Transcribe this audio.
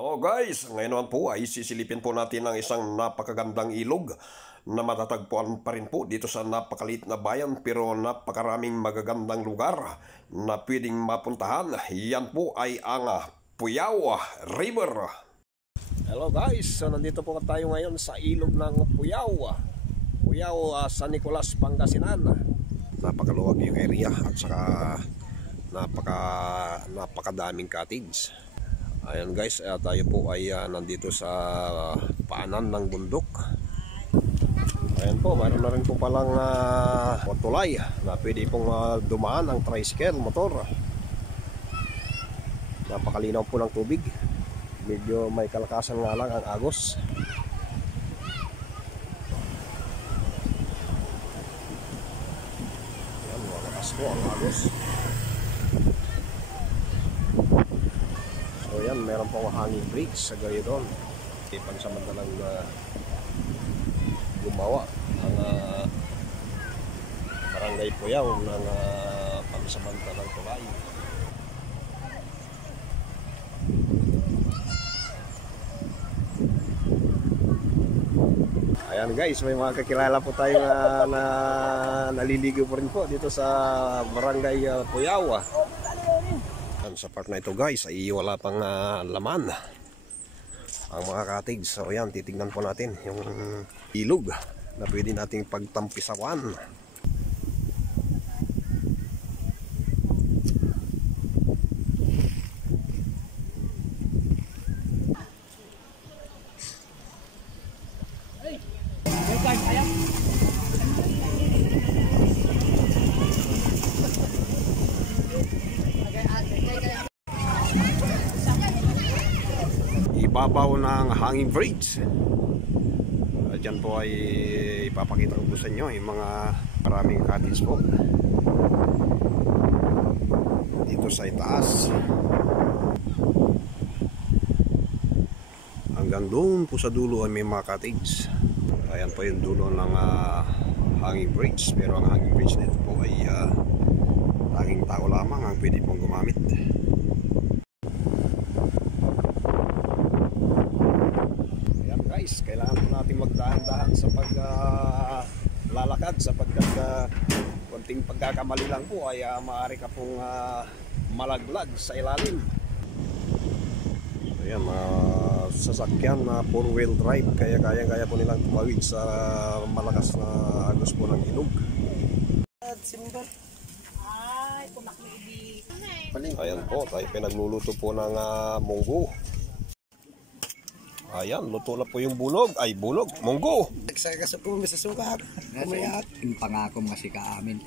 Hello guys, ngayon naman po ay sisilipin po natin ang isang napakagandang ilog na matatagpuan pa rin po dito sa napakaliit na bayan pero napakaraming magagandang lugar na pwedeng mapuntahan. Yan po ay ang Puyao River. Hello guys, so nandito po tayo ngayon sa ilog ng Puyao, San Nicolas, Pangasinan. Napakaluwag yung area at saka napakadaming cottage. Ayan guys, tayo po ay nandito sa paanan ng bundok. Ayan po, mayroon na rin po palang tulay na pwede pong dumaan ang tricycle, motor. Napakalinaw po ng tubig. Medyo may kalakasan nga lang ang agos. Ayan, malakas po ang agos. So yan, meron pong hanging bridge sa gayo doon. Pansamantalang gumawa ang Barangay Puyao ng pansamantalang tulay. Ayan guys, may mga kakilala po tayo na naliligo po rin po dito sa Barangay Puyao. Sa part na ito guys ay wala pang laman ang mga cottage. So yan, titignan po natin yung ilog na pwede nating pagtampisawan. Ibabaw ng hanging bridge. Diyan po ay ipapakita ko sa inyo yung mga maraming cottage po dito sa itaas hanggang doon po sa dulo ay may mga cottage. Ayan po yung dulo ng hanging bridge, pero ang hanging bridge dito po ay tanging tao lamang ang pwede pong gumamit. Kailangan po natin magdahan-dahan sa paglalakad sapagkat konting pagkakamali lang po ay maaari ka pong malaglag sa ilalim. Ayan, mga sasakyan na 4-wheel drive, kaya kaya po nilang tumawid sa malakas na agos po ng ilog. Ayan po, tayo pinagluluto po ng munggo. Ayan, luto na po yung bunog. Ay, bunog, munggo. Nagsaka sa pumis sa sukat. Namayat. Yung pangako mo kasi ka amin.